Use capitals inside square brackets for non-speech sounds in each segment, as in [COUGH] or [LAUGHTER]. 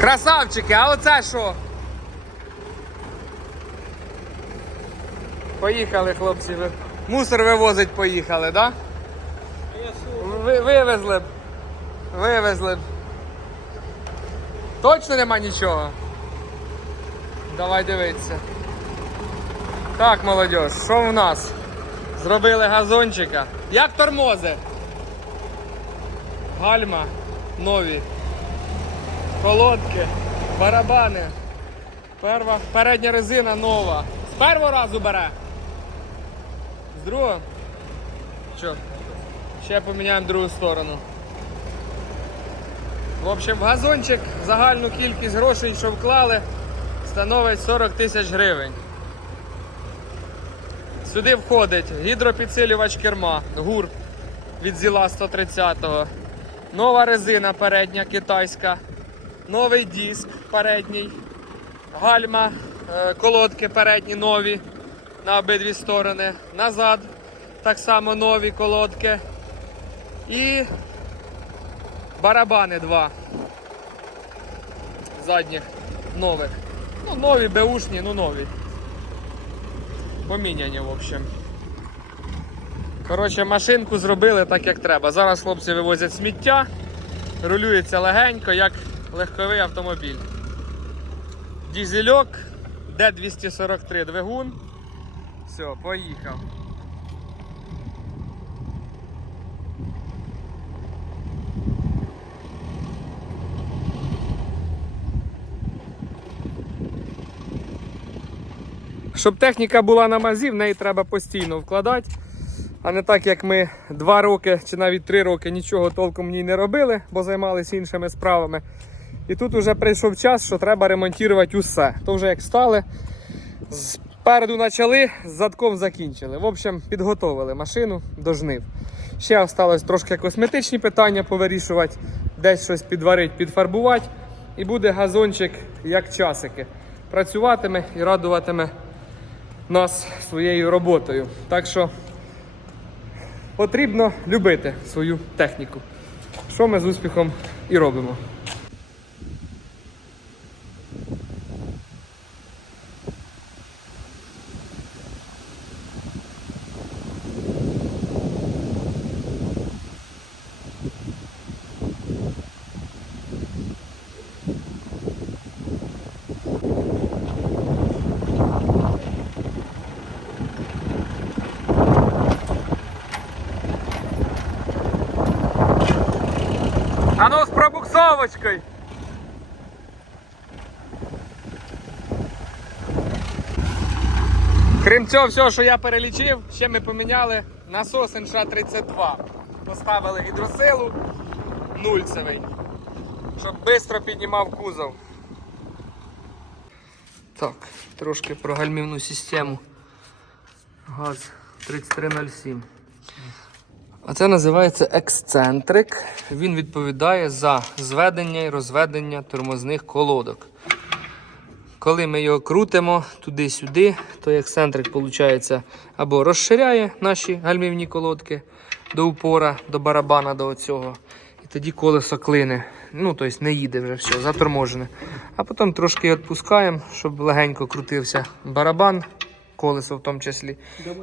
Красавчики, а оце що? Поїхали, хлопці. Мусор вивозить поїхали, да? Ви, вивезли б. Вивезли б. Точно нема нічого? Давай дивитися. Так, молодь, що в нас? Зробили газончика. Як тормози? Гальма нові. Колодки, барабани. Перва, передня резина нова. З першого разу бере. З другого? Що? Ще поміняємо другу сторону. В общем, в газончик загальну кількість грошей, що вклали, становить 40 тисяч гривень. Сюди входить гідропідсилювач керма, гур від зіла 130-го, нова резина передня китайська, новий диск передній, гальма, е, колодки передні нові на обидві сторони, назад так само нові колодки і барабани два задніх нових. Ну, нові, беушні, ну нові. Поміняні, в общем. Коротше, машинку зробили так, як треба. Зараз хлопці вивозять сміття, рулюється легенько, як легковий автомобіль. Дізельок, Д243 двигун. Все, поїхав. Щоб техніка була на мазі, в неї треба постійно вкладати. А не так, як ми два роки чи навіть три роки нічого толком ній не робили, бо займалися іншими справами. І тут вже прийшов час, що треба ремонтувати усе. То вже як стали, спереду почали, з задком закінчили. В общем, підготовили машину до жнив. Ще осталось трошки косметичні питання повирішувати, десь щось підварити, підфарбувати. І буде газончик як часики. Працюватиме і радуватиме нас своєю роботою. Так що потрібно любити свою техніку. Що ми з успіхом і робимо. А ну з пробуксовочкою. Цього всього, що я перелічив, ще ми поміняли насос НШ-32. Поставили гідросилу нульцевий, щоб швидко піднімав кузов. Так, трошки про гальмівну систему. Газ 3307. А це називається ексцентрик. Він відповідає за зведення і розведення тормозних колодок. Коли ми його крутимо туди-сюди, то ексцентрик виходить, або розширяє наші гальмівні колодки до упора, до барабана, до оцього. І тоді колесо клине. Ну, тобто не їде вже все, заторможене. А потім трошки відпускаємо, щоб легенько крутився барабан, колесо в тому числі.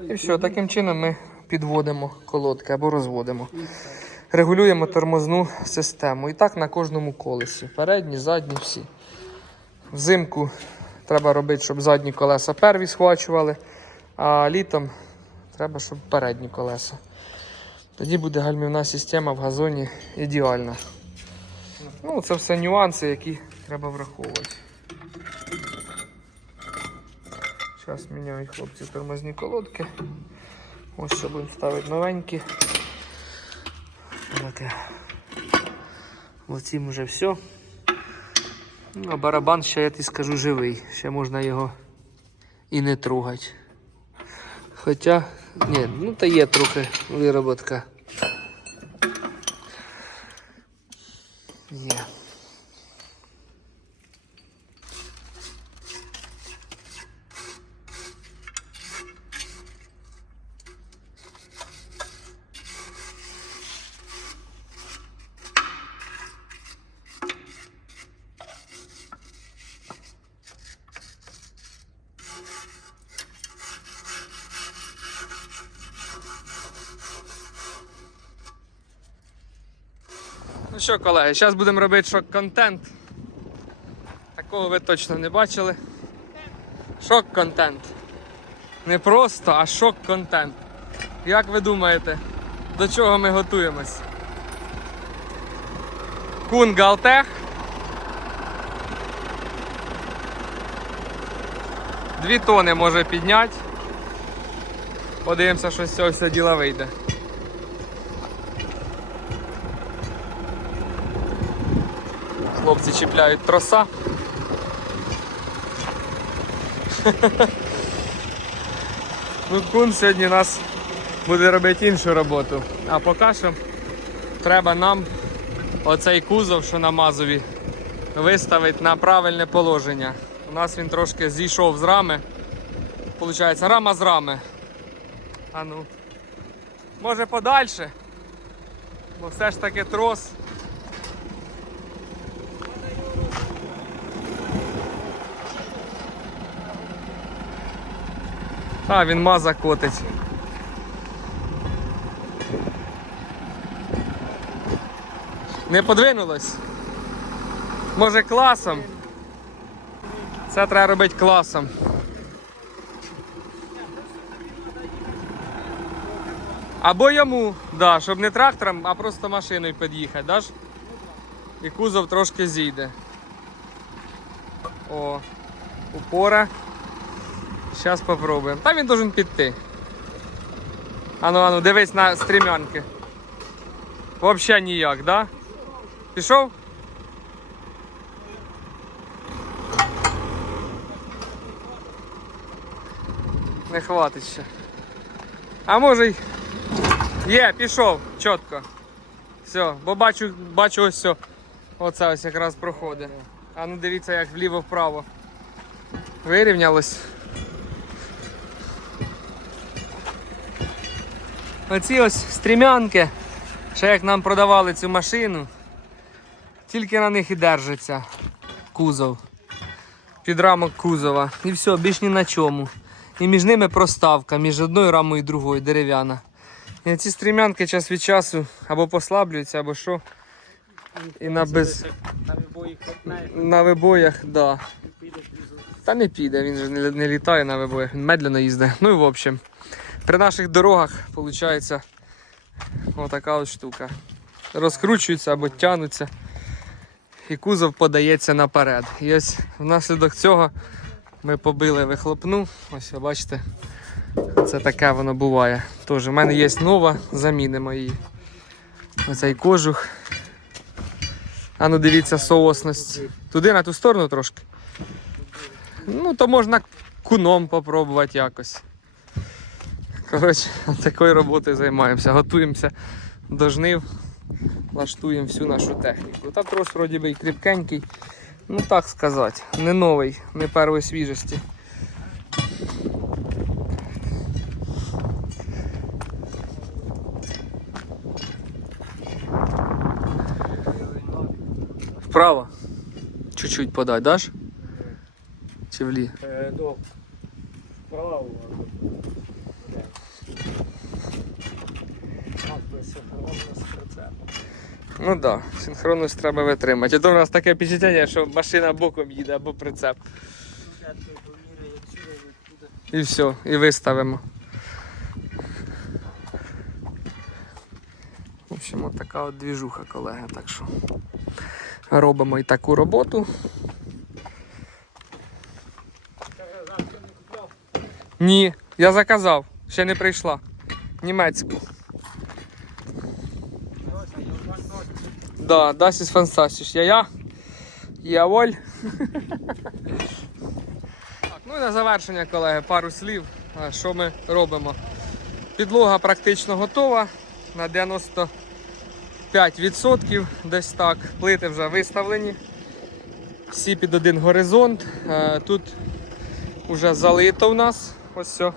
І все, таким чином ми підводимо колодки або розводимо. Регулюємо тормозну систему. І так на кожному колесі. Передні, задні, всі. Взимку треба робити, щоб задні колеса перві схвачували, а літом треба, щоб передні колеса. Тоді буде гальмівна система в газоні ідеальна. Ну, це все нюанси, які треба враховувати. Зараз міняють хлопці тормозні колодки. Ось що будемо ставити новенькі. Оцім вже все. Ну, а барабан ще я тобі скажу живий. Ще можна його і не трогати. Хоча, ні, ну та є трохи вироботка. Що, колеги, зараз будемо робити шок-контент. Такого ви точно не бачили. Шок-контент. Не просто, а шок-контент. Як ви думаєте, до чого ми готуємось? Кун Галтех. Дві тони може підняти. Подивимося, що з цього все діла вийде. Хлопці чіпляють троса. [LAUGHS] Ну, кун сьогодні у нас буде робити іншу роботу. А поки що треба нам оцей кузов, що на мазові, виставити на правильне положення. У нас він трошки зійшов з рами. Получається, рама з рами. А ну. Може подальше. Бо все ж таки трос. А, він маза котить. Не подвинулось? Може класом? Це треба робити класом. Або йому, да, щоб не трактором, а просто машиною під'їхати, да? І кузов трошки зійде. О, упора. Зараз попробуємо. Та він должен піти. Ану, ану, дивись на стрімянки. Взагалі ніяк, да? Пішов? Не хватить ще. А може й. Є, пішов, чітко. Все, бо бачу, бачу ось все. Оце ось якраз проходить. А ну дивіться, як вліво-вправо. Вирівнялось. Оці ось стрімянки, ще як нам продавали цю машину, тільки на них і держиться кузов. Підрамок кузова. І все, більш ні на чому. І між ними проставка, між одною рамою і другою дерев'яна. І ці стрімянки час від часу або послаблюються, або що. І на без. На вибоях, так. Да. Та не піде, він же не літає на вибоях, він медленно їздить. Ну і в общем, при наших дорогах виходить отака от штука. Розкручуються або тягнуться, і кузов подається наперед. І ось внаслідок цього ми побили вихлопну. Ось ви бачите, це таке воно буває. Тож, у мене є нова, замінимо її. Оцей кожух. А ну дивіться соосність. Туди на ту сторону трошки. Ну, то можна куном попробувати якось. Коротше, [LAUGHS] такою роботою займаємося. Готуємося до жнив, лаштуємо всю нашу техніку. Та трос вроді би і кріпкенький. Ну так сказати, не новий, не першої свіжості. Вправо. Чуть-чуть подай, даш? Чи влі? Е, вправо. Синхронно з прицепом. Ну так, да, синхронність треба витримати. А то у нас таке впечатлення, що машина боком їде або прицеп. І все, і виставимо. В общем, от така от двіжуха, колеги. Так що робимо і таку роботу. Ні, я заказав, ще не прийшла. Німецьку. Да, das ist fantastisch. Ja, ja. Jawohl. Так, ну і на завершення, колеги, пару слів. Що ми робимо? Підлога практично готова на 95% десь так. Плити вже виставлені. Всі під один горизонт. Е, Тут вже залито в нас. Ось все.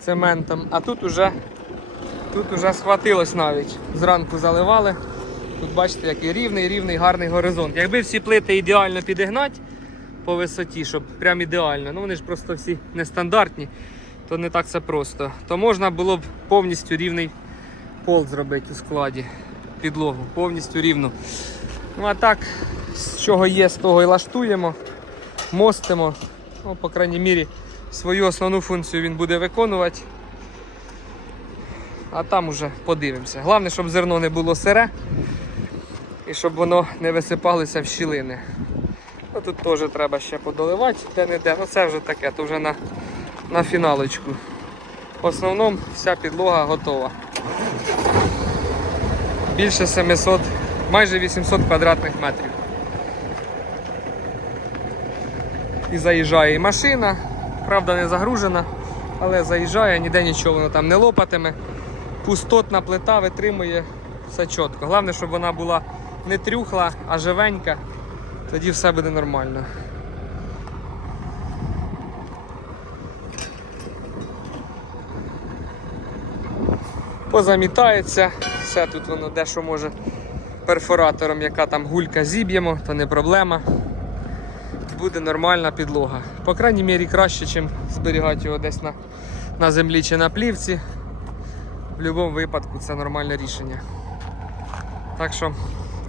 Цементом. А тут уже, тут уже схватилось навіть. Зранку заливали. Тут бачите, який рівний, рівний, гарний горизонт. Якби всі плити ідеально підігнати по висоті, щоб прям ідеально, ну вони ж просто всі нестандартні, то не так це просто. То можна було б повністю рівний пол зробити у складі. підлогу, повністю рівну. Ну а так, з чого є, з того і лаштуємо, мостимо. Ну, по крайній мірі, свою основну функцію він буде виконувати. А там уже подивимося. Головне, щоб зерно не було сире і щоб воно не висипалося в щілини. Ну, тут теж треба ще подоливати, де-не-де. Ну це вже таке, то вже на, на фіналочку. В основному вся підлога готова. Більше 700, майже 800 квадратних метрів. І заїжджає і машина, правда не загружена, але заїжджає, ніде нічого воно там не лопатиме. Пустотна плита витримує все чітко. Головне, щоб вона була не трюхла, а живенька, тоді все буде нормально. Позамітається, все тут воно дещо може перфоратором, яка там гулька зіб'ємо, то не проблема. Буде нормальна підлога. По крайній мірі краще, ніж зберігати його десь на, на землі чи на плівці. В будь-якому випадку це нормальне рішення. Так що,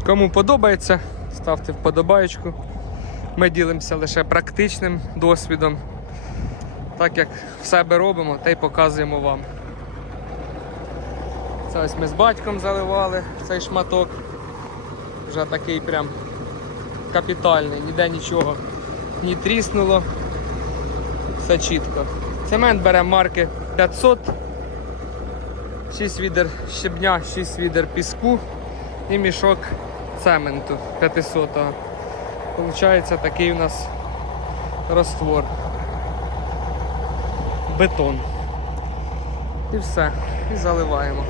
кому подобається, ставте вподобаєчку. Ми ділимося лише практичним досвідом. Так як в себе робимо, та й показуємо вам. Це ось ми з батьком заливали цей шматок. Вже такий прям капітальний, ніде нічого не тріснуло. Все чітко. Цемент беремо марки 500, 6 відер щебня, 6 відер піску і мішок цементу 500. Получається такий у нас раствор. Бетон. І все. І заливаємо.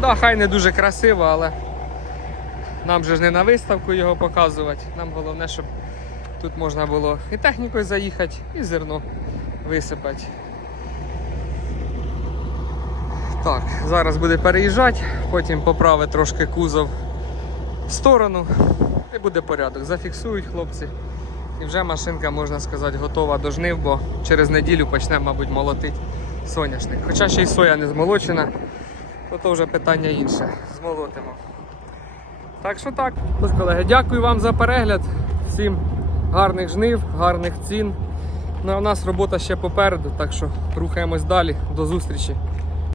Да, хай не дуже красиво, але нам же ж не на виставку його показувати. Нам головне, щоб тут можна було і технікою заїхати, і зерно висипати. Так, зараз буде переїжджати, потім поправить трошки кузов в сторону і буде порядок. Зафіксують хлопці. І вже машинка, можна сказати, готова до жнив, бо через неділю почне, мабуть, молотити соняшник. Хоча ще й соя не змолочена, то, то вже питання інше. Змолотимо. Так що так. Тож, колеги, дякую вам за перегляд. Всім гарних жнив, гарних цін. Ну а у нас робота ще попереду, так що рухаємось далі. До зустрічі.